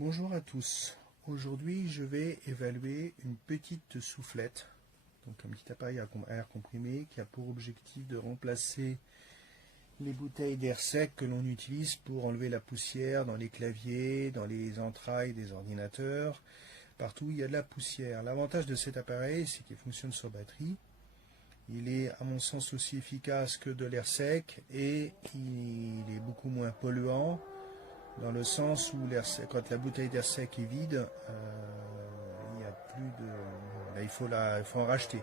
Bonjour à tous. Aujourd'hui, je vais évaluer une petite soufflette, donc un petit appareil à air comprimé qui a pour objectif de remplacer les bouteilles d'air sec que l'on utilise pour enlever la poussière dans les claviers, dans les entrailles des ordinateurs, partout où il y a de la poussière. L'avantage de cet appareil, c'est qu'il fonctionne sur batterie. Il est, à mon sens, aussi efficace que de l'air sec et il est beaucoup moins polluant, dans le sens où quand la bouteille d'air sec est vide, il n'y a plus de... Là, il faut en racheter.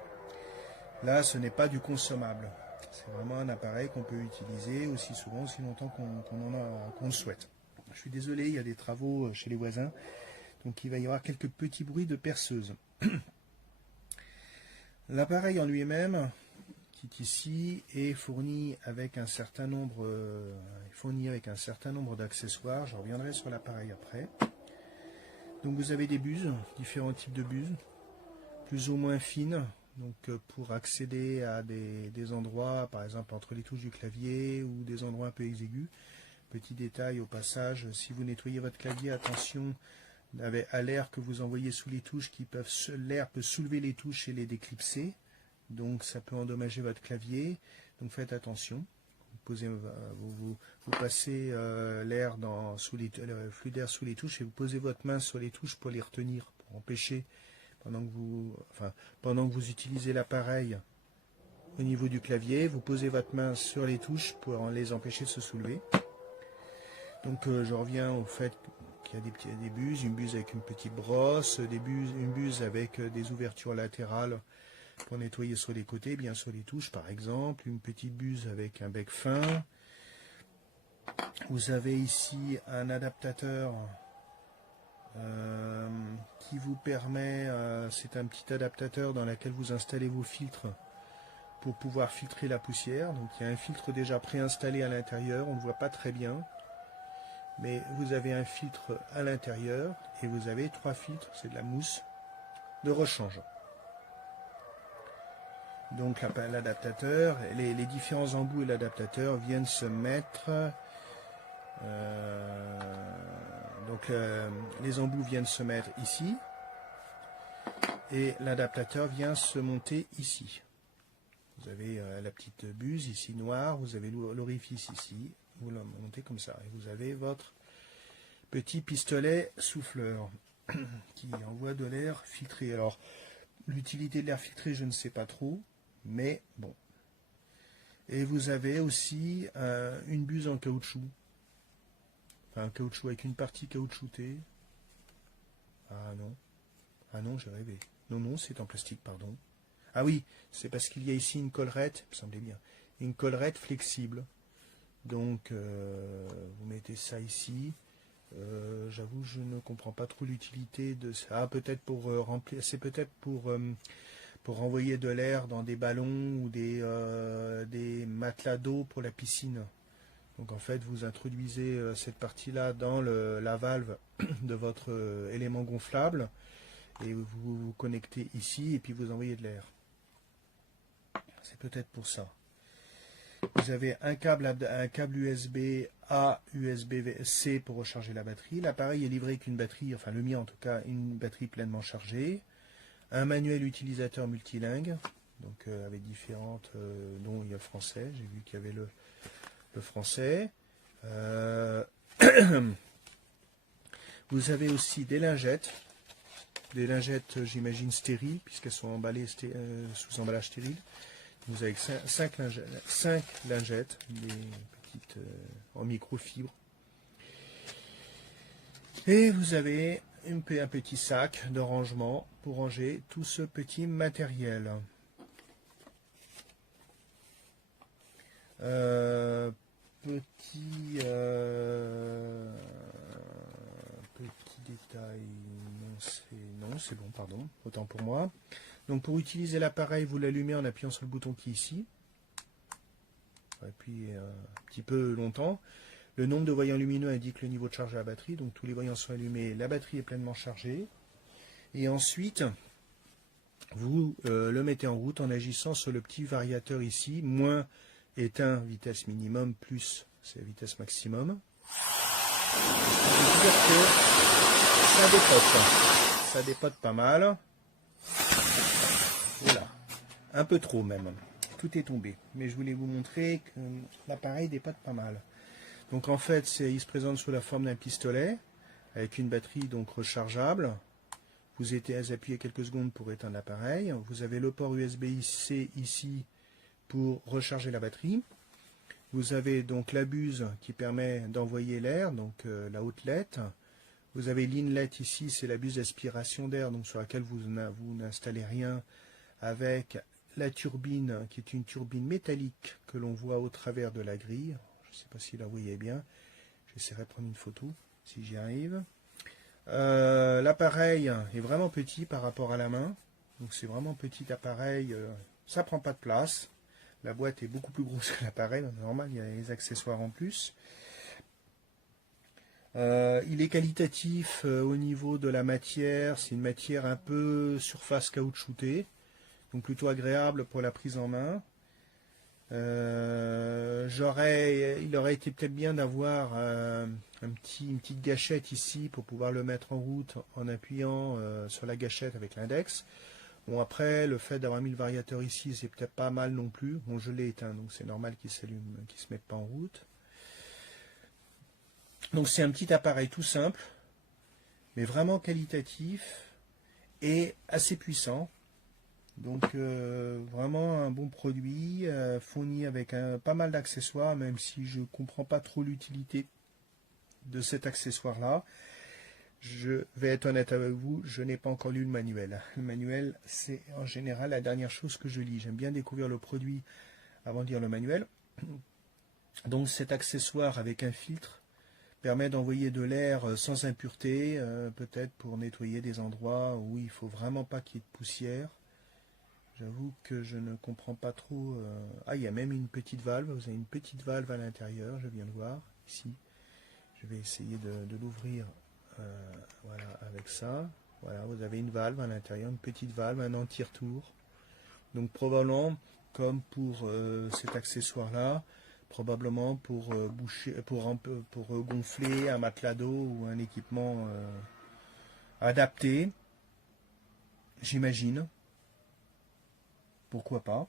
Là, ce n'est pas du consommable. C'est vraiment un appareil qu'on peut utiliser aussi souvent, aussi longtemps qu'on le souhaite. Je suis désolé, il y a des travaux chez les voisins, donc il va y avoir quelques petits bruits de perceuse. L'appareil en lui-même, qui est ici, est fourni avec un certain nombre d'accessoires. Je reviendrai sur l'appareil après. Donc vous avez des buses, différents types de buses, plus ou moins fines, donc pour accéder à des endroits, par exemple entre les touches du clavier ou des endroits un peu exigus. Petit détail au passage, si vous nettoyez votre clavier, attention à l'air que vous envoyez sous les touches, l'air peut soulever les touches et les déclipser, donc ça peut endommager votre clavier, donc faites attention. Vous passez le flux d'air sous les touches et vous posez votre main sur les touches pour les retenir, pour empêcher, pendant que vous utilisez l'appareil au niveau du clavier, vous posez votre main sur les touches pour les empêcher de se soulever. Donc je reviens au fait qu'il y a des buses, une buse avec une petite brosse, une buse avec des ouvertures latérales pour nettoyer sur les côtés, bien sur les touches par exemple, une petite buse avec un bec fin. Vous avez ici un adaptateur qui vous permet, c'est un petit adaptateur dans lequel vous installez vos filtres pour pouvoir filtrer la poussière. Donc il y a un filtre déjà préinstallé à l'intérieur, on ne voit pas très bien. Mais vous avez un filtre à l'intérieur et vous avez 3 filtres, c'est de la mousse de rechange. Donc l'adaptateur, les différents embouts et l'adaptateur viennent se mettre, les embouts viennent se mettre ici et l'adaptateur vient se monter ici. Vous avez la petite buse ici noire, vous avez l'orifice ici. Vous le montez comme ça et vous avez votre petit pistolet souffleur qui envoie de l'air filtré. Alors l'utilité de l'air filtré, je ne sais pas trop, mais bon. Et vous avez aussi une buse en caoutchouc, enfin un caoutchouc avec une partie caoutchoutée. Ah non, j'ai rêvé. Non, c'est en plastique, pardon. Ah oui, c'est parce qu'il y a ici une collerette, il me semblait bien, une collerette flexible. Donc vous mettez ça ici. J'avoue, je ne comprends pas trop l'utilité de ça. Ah, peut-être pour remplir, c'est peut-être pour renvoyer de l'air dans des ballons ou des matelas d'eau pour la piscine. Donc en fait, vous introduisez cette partie-là dans la valve de votre élément gonflable et vous vous connectez ici et puis vous envoyez de l'air. C'est peut-être pour ça. Vous avez un câble USB A, USB-C pour recharger la batterie. L'appareil est livré avec une batterie, enfin le mien en tout cas, une batterie pleinement chargée. Un manuel utilisateur multilingue, donc avec différentes, dont il y a le français, j'ai vu qu'il y avait le français. Vous avez aussi des lingettes j'imagine stériles, puisqu'elles sont emballées sous emballage stérile. Vous avez 5 lingettes, des petites en microfibre. Et vous avez un petit sac de rangement pour ranger tout ce petit matériel. Petit détail, non, c'est bon, pardon, autant pour moi. Donc pour utiliser l'appareil, vous l'allumez en appuyant sur le bouton qui est ici. Et puis un petit peu longtemps. Le nombre de voyants lumineux indique le niveau de charge de la batterie. Donc tous les voyants sont allumés, la batterie est pleinement chargée. Et ensuite, vous le mettez en route en agissant sur le petit variateur ici. Moins éteint, vitesse minimum, plus c'est la vitesse maximum. ça dépote. Ça dépote pas mal. Voilà. Un peu trop même. Tout est tombé. Mais je voulais vous montrer que l'appareil dépote pas mal. Donc en fait, il se présente sous la forme d'un pistolet avec une batterie donc rechargeable. Vous appuyez quelques secondes pour éteindre l'appareil. Vous avez le port USB-C ici pour recharger la batterie. Vous avez donc la buse qui permet d'envoyer l'air, donc la outlet. Vous avez l'inlet ici, c'est la buse d'aspiration d'air, donc sur laquelle vous n'installez rien, avec la turbine qui est une turbine métallique que l'on voit au travers de la grille. Je ne sais pas si la vous voyez bien. J'essaierai de prendre une photo si j'y arrive. L'appareil est vraiment petit par rapport à la main. Donc c'est vraiment petit appareil. Ça prend pas de place. La boîte est beaucoup plus grosse que l'appareil. Normal, il y a les accessoires en plus. Il est qualitatif au niveau de la matière. C'est une matière un peu surface caoutchoutée. Donc plutôt agréable pour la prise en main. Il aurait été peut-être bien d'avoir une petite gâchette ici pour pouvoir le mettre en route en appuyant sur la gâchette avec l'index. Bon, après, le fait d'avoir mis le variateur ici, c'est peut-être pas mal non plus. Bon, je l'ai éteint, donc c'est normal qu'il s'allume, qu'il se mette pas en route. Donc c'est un petit appareil tout simple, mais vraiment qualitatif et assez puissant. Donc vraiment un bon produit, fourni avec pas mal d'accessoires, même si je ne comprends pas trop l'utilité de cet accessoire-là. Je vais être honnête avec vous, je n'ai pas encore lu le manuel. Le manuel, c'est en général la dernière chose que je lis. J'aime bien découvrir le produit avant de lire le manuel. Donc cet accessoire avec un filtre permet d'envoyer de l'air sans impureté, peut-être pour nettoyer des endroits où il ne faut vraiment pas qu'il y ait de poussière. J'avoue que je ne comprends pas trop. Ah, il y a même une petite valve. Vous avez une petite valve à l'intérieur, je viens de voir ici. Je vais essayer de l'ouvrir. Voilà, avec ça. Voilà, vous avez une valve à l'intérieur, une petite valve, un anti-retour. Donc probablement, comme pour cet accessoire-là, probablement pour boucher, pour gonfler un matelas d'eau ou un équipement adapté. J'imagine. Pourquoi pas.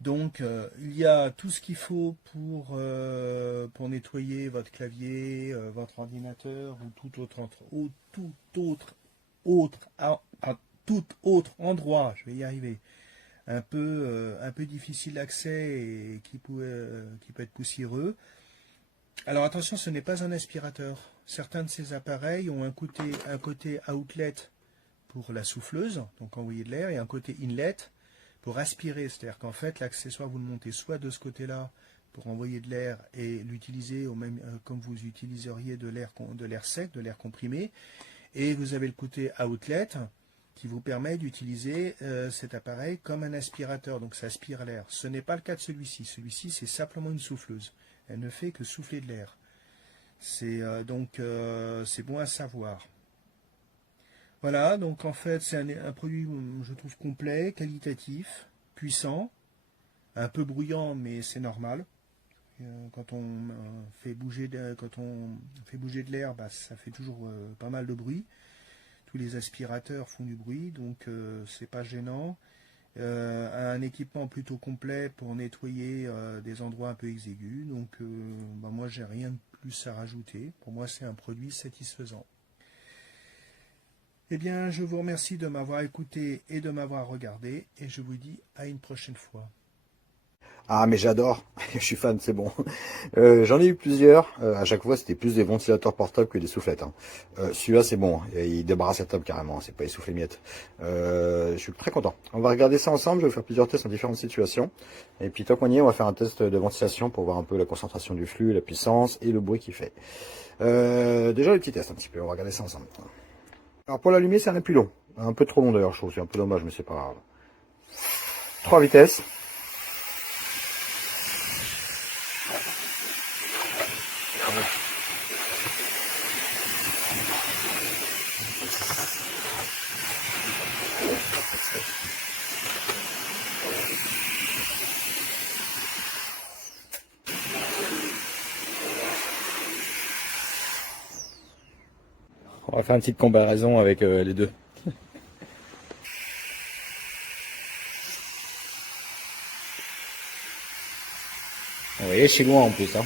Donc il y a tout ce qu'il faut pour nettoyer votre clavier, votre ordinateur ou tout autre endroit, je vais y arriver, un peu difficile d'accès et qui peut être poussiéreux. Alors attention, ce n'est pas un aspirateur. Certains de ces appareils ont un côté outlet pour la souffleuse, donc envoyer de l'air, et un côté inlet pour aspirer, c'est-à-dire qu'en fait l'accessoire vous le montez soit de ce côté-là pour envoyer de l'air et l'utiliser au même comme vous utiliseriez de l'air sec, de l'air comprimé, et vous avez le côté outlet qui vous permet d'utiliser cet appareil comme un aspirateur, donc ça aspire l'air. Ce n'est pas le cas de celui-ci. Celui-ci c'est simplement une souffleuse. Elle ne fait que souffler de l'air. C'est c'est bon à savoir. Voilà, donc en fait c'est un produit, je trouve, complet, qualitatif, puissant, un peu bruyant, mais c'est normal. Quand on fait bouger de l'air, bah, ça fait toujours pas mal de bruit. Tous les aspirateurs font du bruit, donc c'est pas gênant. Un équipement plutôt complet pour nettoyer des endroits un peu exigus, donc bah, moi j'ai rien de plus à rajouter. Pour moi c'est un produit satisfaisant. Eh bien, je vous remercie de m'avoir écouté et de m'avoir regardé, et je vous dis à une prochaine fois. Ah mais j'adore, je suis fan, c'est bon. J'en ai eu plusieurs, à chaque fois c'était plus des ventilateurs portables que des soufflettes. Hein. Celui-là c'est bon, il débarrasse la table carrément, c'est pas essoufflé miettes. Je suis très content. On va regarder ça ensemble, je vais faire plusieurs tests dans différentes situations. Et puis tant qu'on y est, on va faire un test de ventilation pour voir un peu la concentration du flux, la puissance et le bruit qu'il fait. Déjà le petit test un petit peu, on va regarder ça ensemble. Alors pour l'allumer c'est un peu plus long, un peu trop long d'ailleurs je trouve, c'est un peu dommage mais c'est pas grave. 3 vitesses. On va faire une petite comparaison avec les deux. Vous voyez, je suis loin en plus. Hein.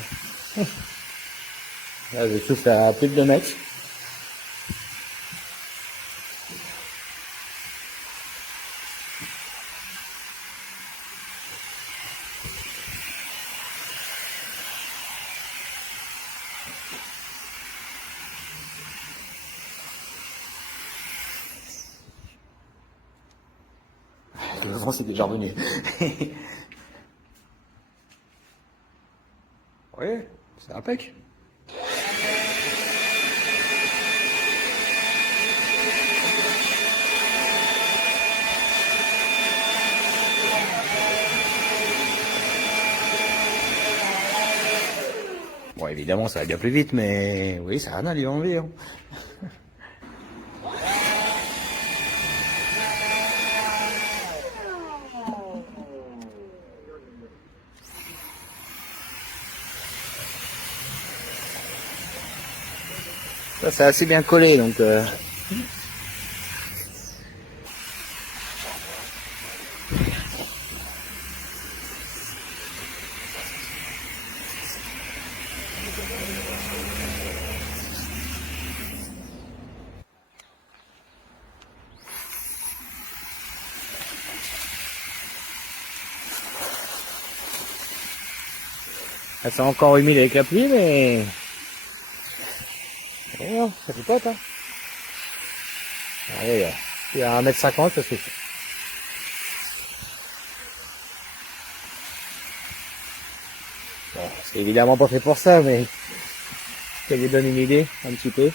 Là, je souffle à plus de 2 mètres. Le vent, c'est déjà revenu. Oui, c'est impec. Bon, évidemment, ça va bien plus vite, mais oui, ça a rien à lui enlever. Hein. Ça, c'est assez bien collé, donc... Ça c'est encore humide avec la pluie, mais... Oh, ça fait pote, hein. Allez, il y a 1,50 m, ça suffit. Bon, c'est évidemment pas fait pour ça, mais... ça lui donne une idée, un petit peu.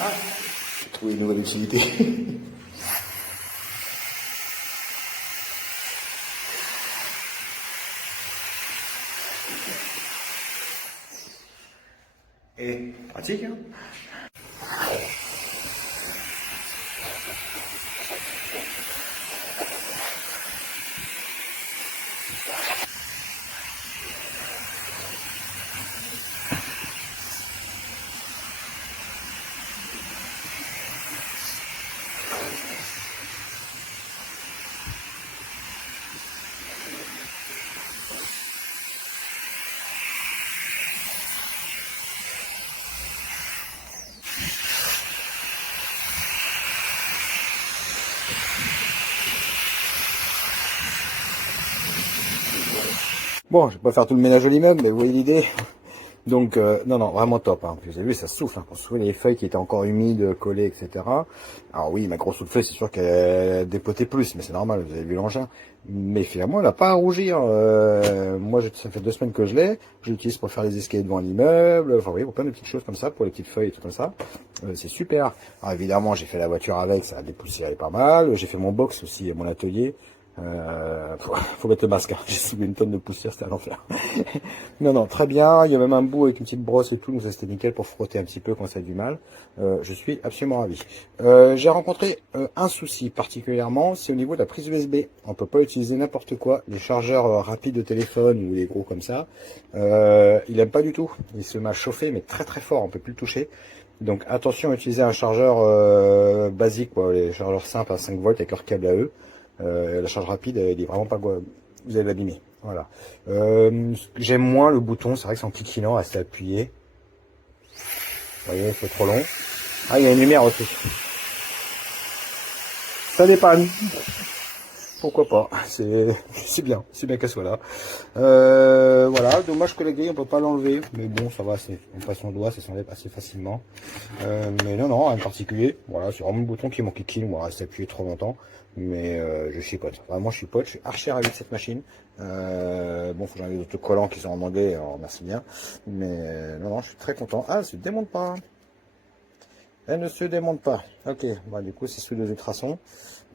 Ah, j'ai trouvé une nouvelle utilité. Et pratique, hein. Bon, je vais pas faire tout le ménage de l'immeuble, mais vous voyez l'idée. Donc, non, non, vraiment top. Hein. Vous avez vu, ça souffle. Hein. Pour souffler les feuilles qui étaient encore humides, collées, etc. Alors oui, ma grosse souffleuse, c'est sûr qu'elle dépotait plus, mais c'est normal, vous avez vu l'engin. Mais finalement, elle n'a pas à rougir. Moi, ça fait 2 semaines que je l'ai. Je l'utilise pour faire les escaliers devant l'immeuble. Enfin, oui, pour plein de petites choses comme ça, pour les petites feuilles et tout comme ça. C'est super. Alors évidemment, j'ai fait la voiture avec, ça a dépoussiéré pas mal. J'ai fait mon box aussi, mon atelier. Faut mettre le masque, hein. J'ai soulevé une tonne de poussière, c'était à l'enfer. Non, non, très bien, il y a même un bout avec une petite brosse et tout, donc ça c'était nickel pour frotter un petit peu quand ça a du mal. Je suis absolument ravi. J'ai rencontré un souci particulièrement, c'est au niveau de la prise USB. On peut pas utiliser n'importe quoi, les chargeurs rapides de téléphone ou les gros comme ça. Il aime pas du tout, il se met à chauffer mais très très fort, on peut plus le toucher. Donc attention à utiliser un chargeur basique, quoi, les chargeurs simples à 5 volts avec leur câble à eux. La charge rapide, il est vraiment pas quoi. Vous allez l'abîmer. Voilà. J'aime moins le bouton, c'est vrai que c'est en cliquant, assez appuyé. Vous voyez, c'est trop long. Ah, il y a une lumière aussi. Ça dépanne. Pourquoi pas, c'est bien qu'elle soit là. Voilà, dommage que la grille on peut pas l'enlever, mais bon ça va, on passe son doigt, ça s'enlève assez facilement. Mais non, rien de particulier. Voilà, c'est vraiment le bouton qui manque qui, on va rester appuyé trop longtemps. mais je chipote. Vraiment, je chipote. Je suis archi ravi de cette machine. Bon, faut que j'enlève d'autres collants qui sont en anglais, alors merci bien. Mais non, je suis très content. Ah, elle se démonte pas. Elle ne se démonte pas. Ok, bah, du coup, c'est sous deux ultrasons.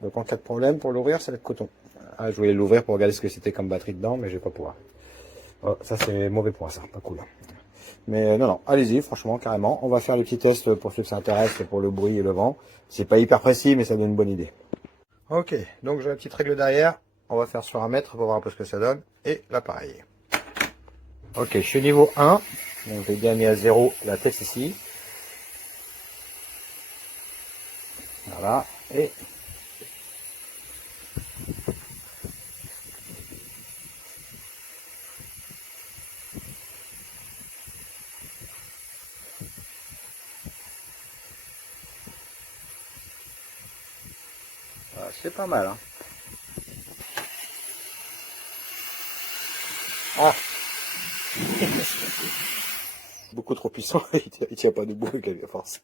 Donc, en cas de problème, pour l'ouvrir, ça va être coton. Ah, je voulais l'ouvrir pour regarder ce que c'était comme batterie dedans, mais je vais pas pouvoir. Oh, ça, c'est mauvais point, ça. Pas cool. Mais non, non, allez-y, franchement, carrément. On va faire les petits tests pour ceux que ça intéresse, pour le bruit et le vent. C'est pas hyper précis, mais ça donne une bonne idée. Ok, donc j'ai la petite règle derrière. On va faire sur 1 mètre pour voir un peu ce que ça donne. Et l'appareil. Ok, je suis niveau 1. Donc j'ai bien mis à 0 la tête ici. Voilà. Et c'est pas mal. Hein. Ah. Beaucoup trop puissant, il tient pas debout avec la force.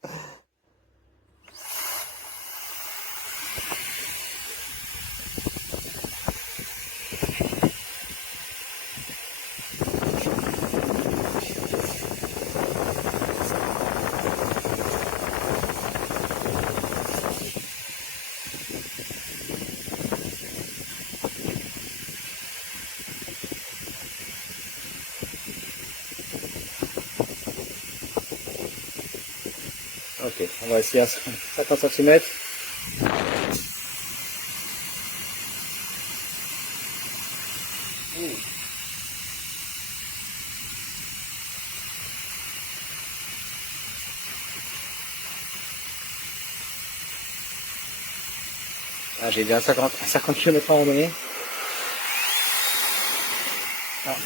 Ok, on va essayer à 50 cm. Ah, j'ai bien 50 km à un moment donné. Ah,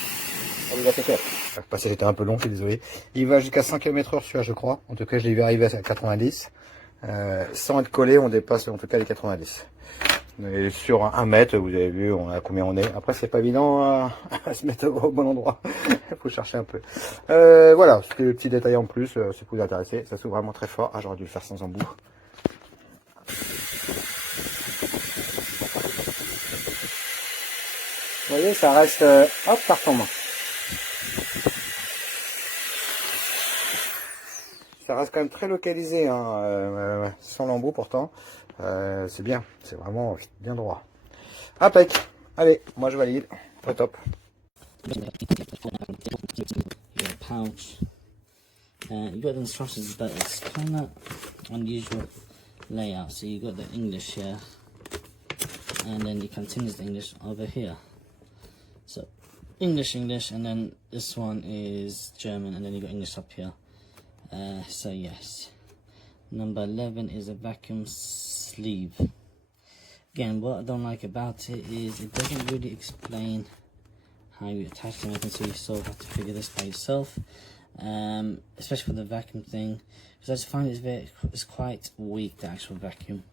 on lui a fait peur. Le passage était un peu long, je suis désolé. Il va jusqu'à 5 km/h celui-là, je crois. En tout cas, je l'ai vu arriver à 90. Sans être collé, on dépasse en tout cas les 90. Et sur 1 mètre, vous avez vu on a combien on est. Après, c'est pas évident à se mettre au bon endroit. Il faut chercher un peu. Voilà, c'était le petit détail en plus. Si vous intéressez, ça s'ouvre vraiment très fort. Ah, j'aurais dû le faire sans embout. Vous voyez, ça reste... hop, ça retombe. Ça reste quand même très localisé, hein, sans l'embout pourtant. C'est bien, c'est vraiment bien droit. Impec. Allez, moi je valide. Au top. Your pouch. You got the instructions, but it's kind of unusual layout. So you got the English here, and then it continues the English over here. So English, and then this one is German, and then you got English up here. So yes, number 11 is a vacuum sleeve. Again, what I don't like about it is it doesn't really explain how you attach them, so you sort of have to figure this by yourself, especially for the vacuum thing, because I just find it's quite weak, the actual vacuum.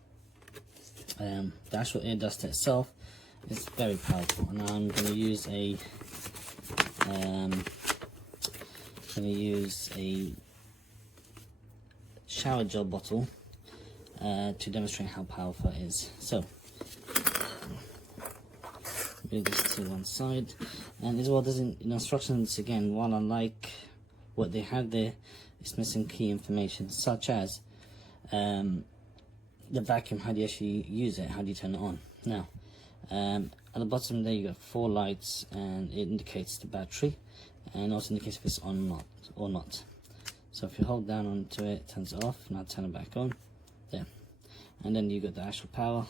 The actual air duster itself is very powerful, and I'm going to use a shower gel bottle to demonstrate how powerful it is. So move this to one side, and as well, there's instructions again. While I like what they have there, it's missing key information such as the vacuum. How do you actually use it? How do you turn it on? Now, at the bottom there you got 4 lights, and it indicates the battery, and also indicates if it's on or not. So if you hold down onto it, it turns it off. Now turn it back on. There, and then you got the actual power.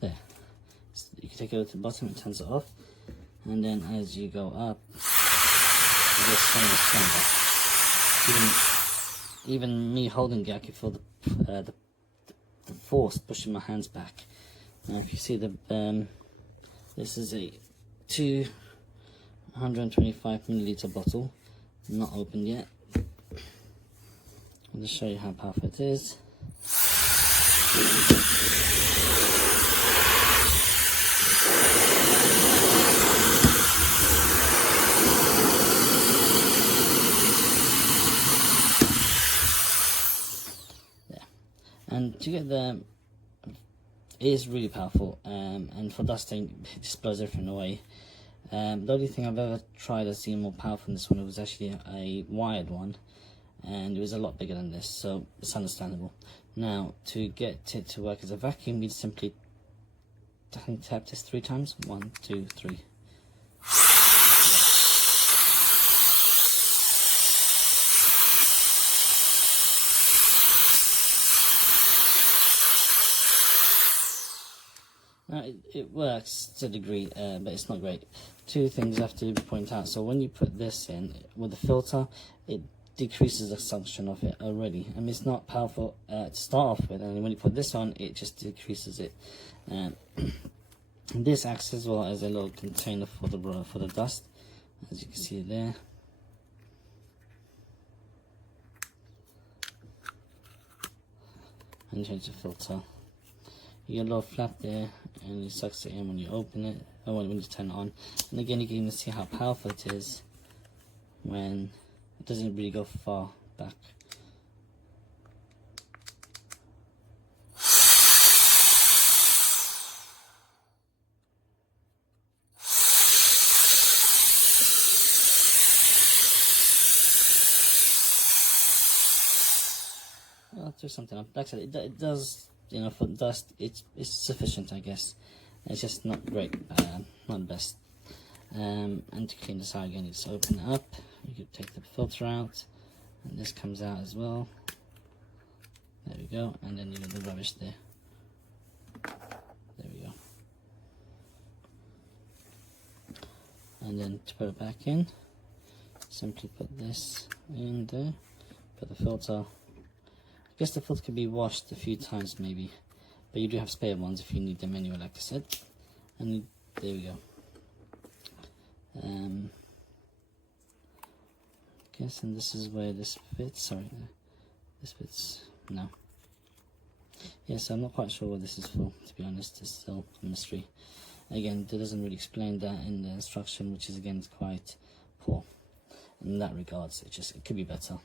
There. So you can take it over to the bottom, it turns it off, and then as you go up, it gets stronger. Even me holding it, I can feel the force pushing my hands back. Now, if you see this is a 225 milliliter bottle, not opened yet. I'll just show you how powerful it is. And to get the it is really powerful, and for dusting, it just blows everything away. The only thing I've ever tried that's even more powerful than this one, it was actually a wired one, and it was a lot bigger than this, so it's understandable. Now, to get it to work as a vacuum, you simply tap this 3 times. 1, 2, 3. Now, it works to a degree, but it's not great. 2 things I have to point out. So when you put this in with the filter, it decreases the suction of it already. I mean, it's not powerful to start off with, and when you put this on, it just decreases it. This acts as well as a little container for the dust, as you can see there. And change the filter. You get a little flap there, and it sucks it in when you open it, or when you turn it on. And again, you can even see how powerful it is when it doesn't really go far back. I'll do something up. Like I said, it does, you know, for dust, it's sufficient, I guess. It's just not great, not the best. And to clean this out again, you just open it up. You can take the filter out, and this comes out as well. There we go, and then you get the rubbish there. There we go. And then to put it back in, simply put this in there, put the filter. I guess the filter can be washed a few times maybe, but you do have spare ones if you need them anyway, like I said. And there we go. Guessing this is where this fits. Sorry, this fits. No. Yes, I'm not quite sure what this is for, to be honest. It's still a mystery. Again, it doesn't really explain that in the instruction, which is again quite poor in that regards. It could be better.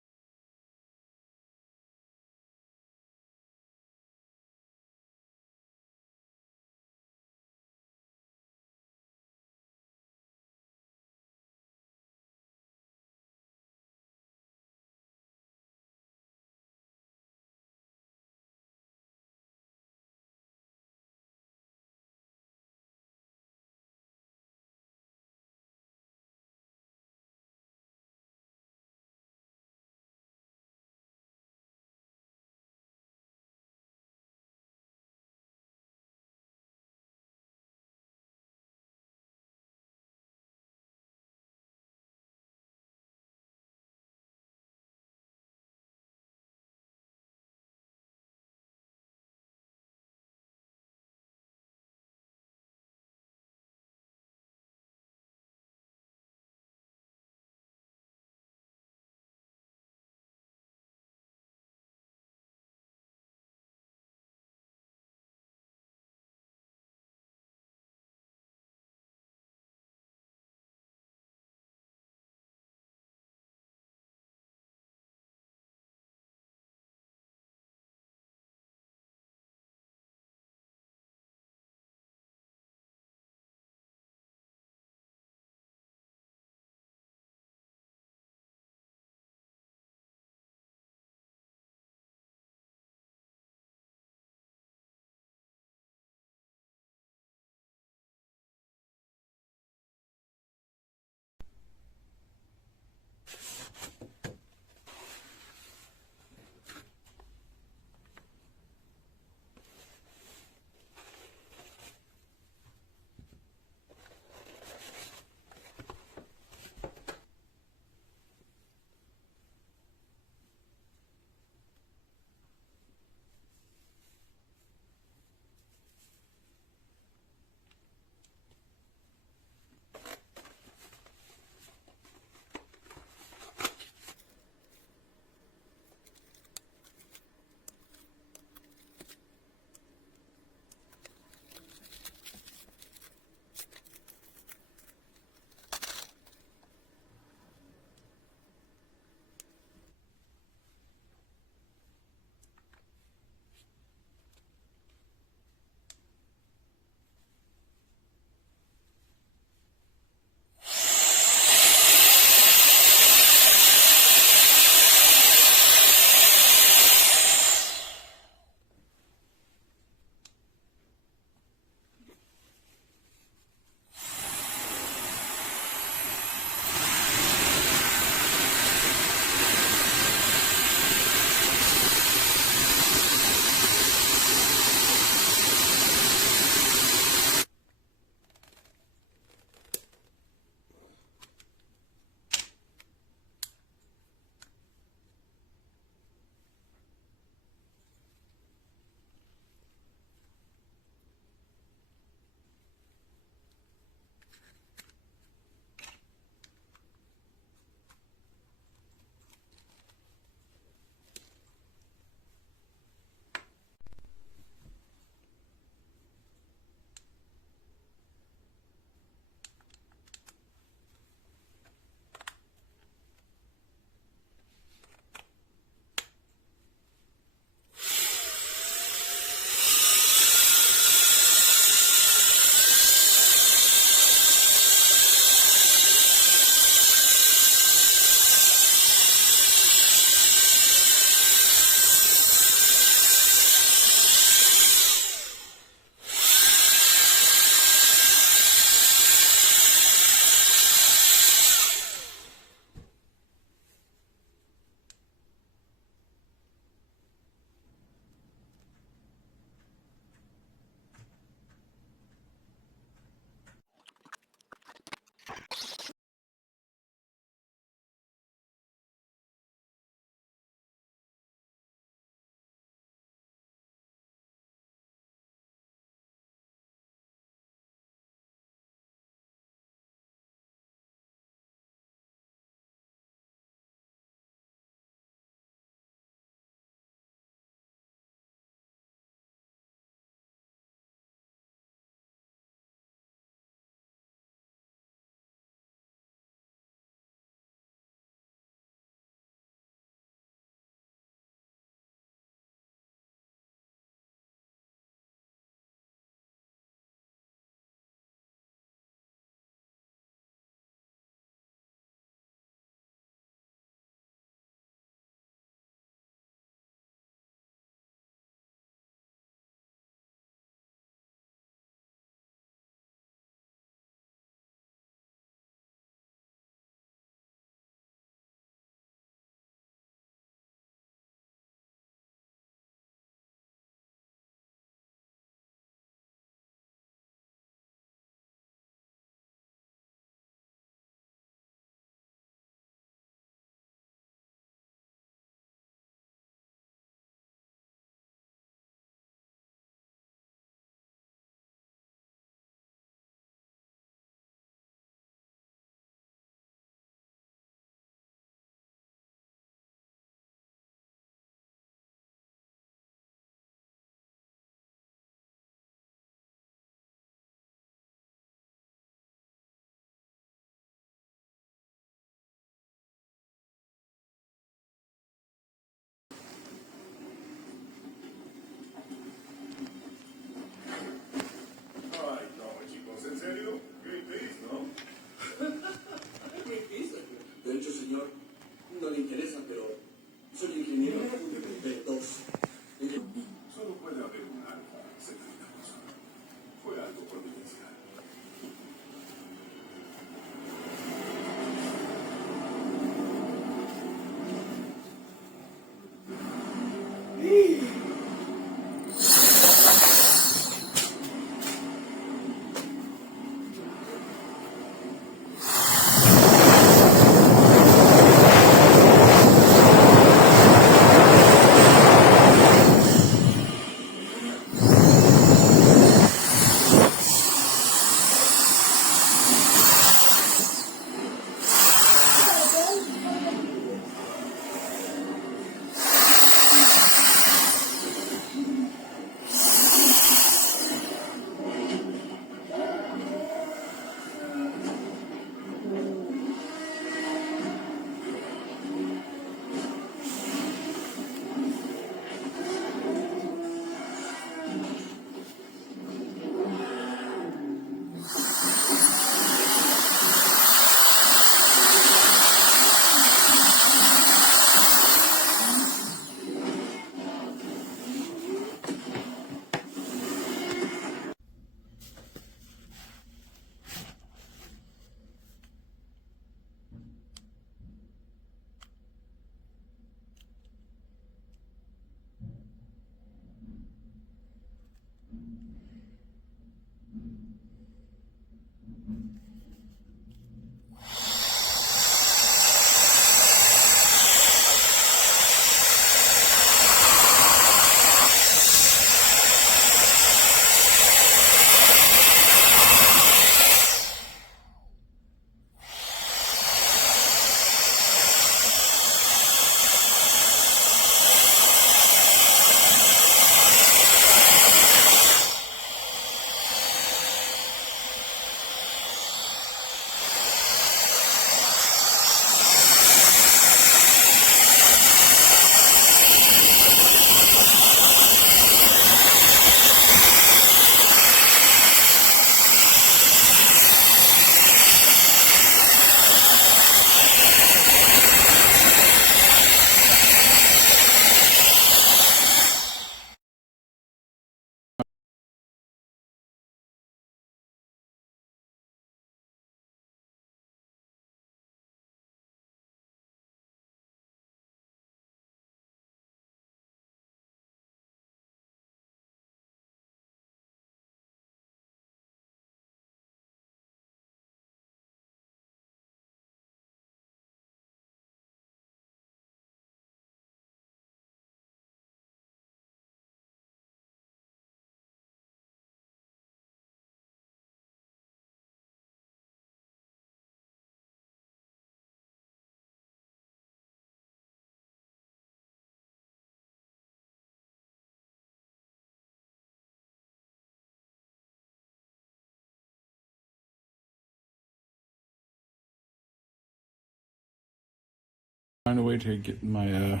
Find a way to get my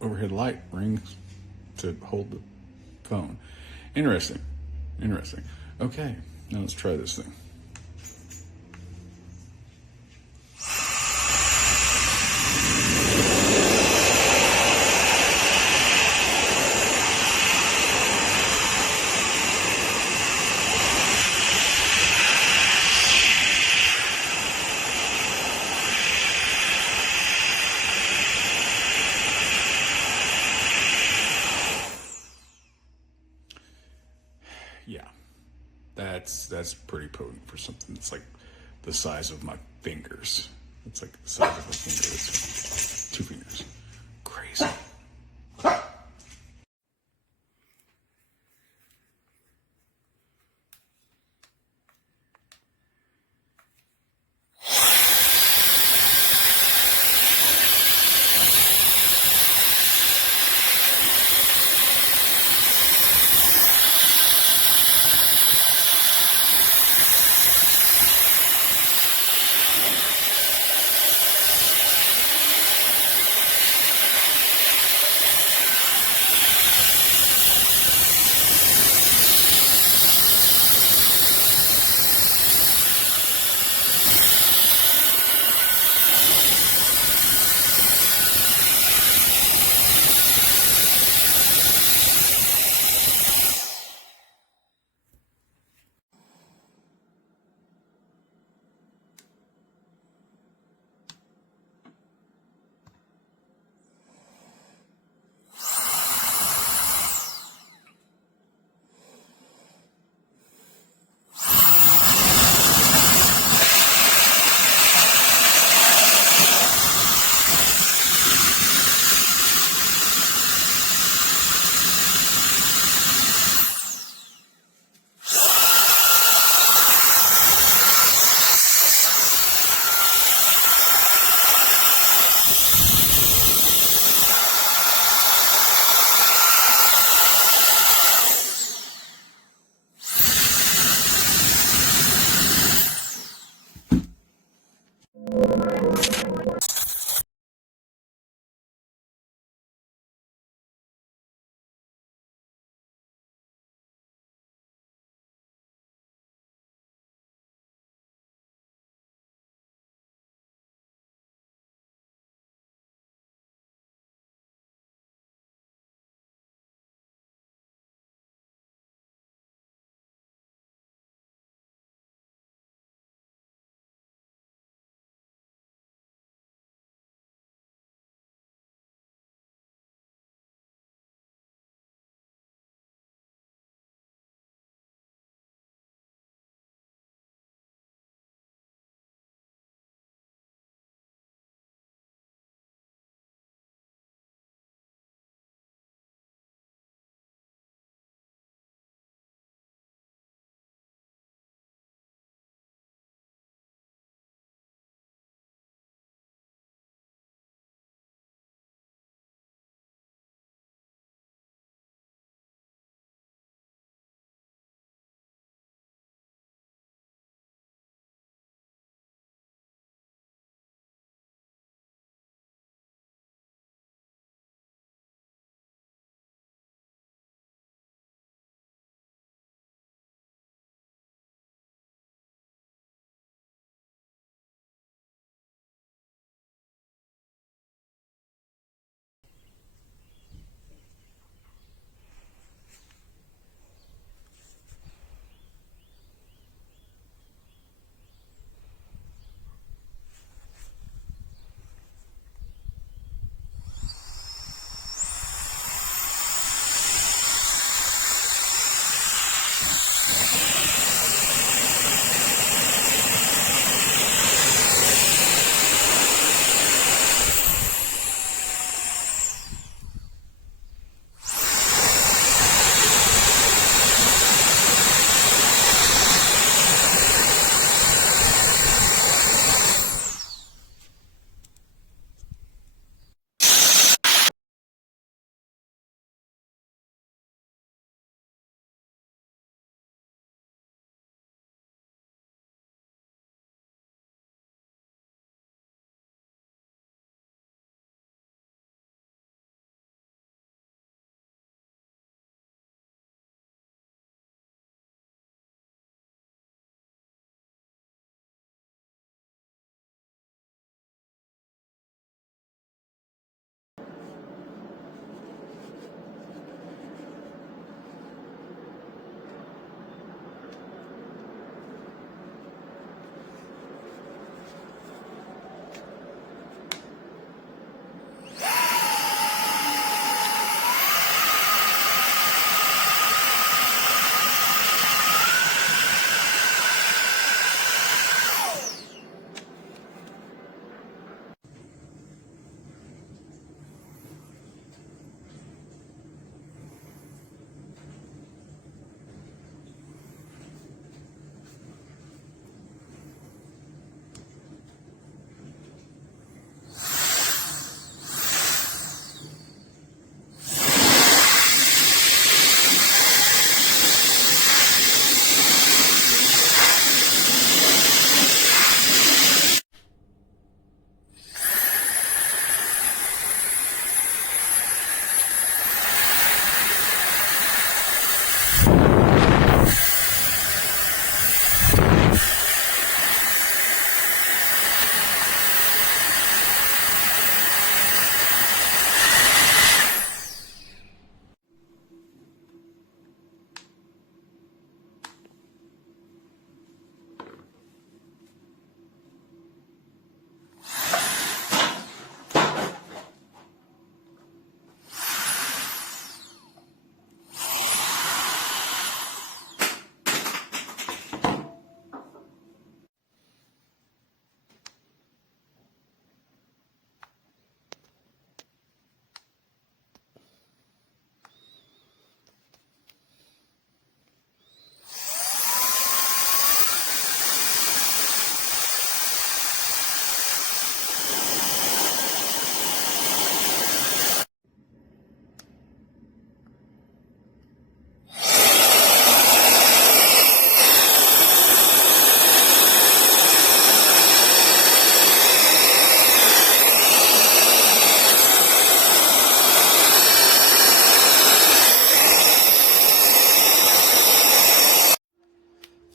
overhead light ring to hold the phone. Interesting. Interesting. Okay, now let's try this thing. Yeah, that's pretty potent for something that's like the size of my fingers. It's like the size of my fingers. 2 fingers. Crazy.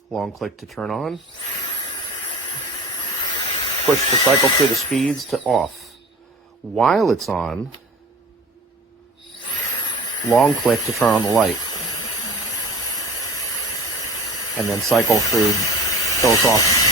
long click to turn on. Push the cycle through the speeds to off. While it's on, long click to turn on the light. And then cycle through till it's off.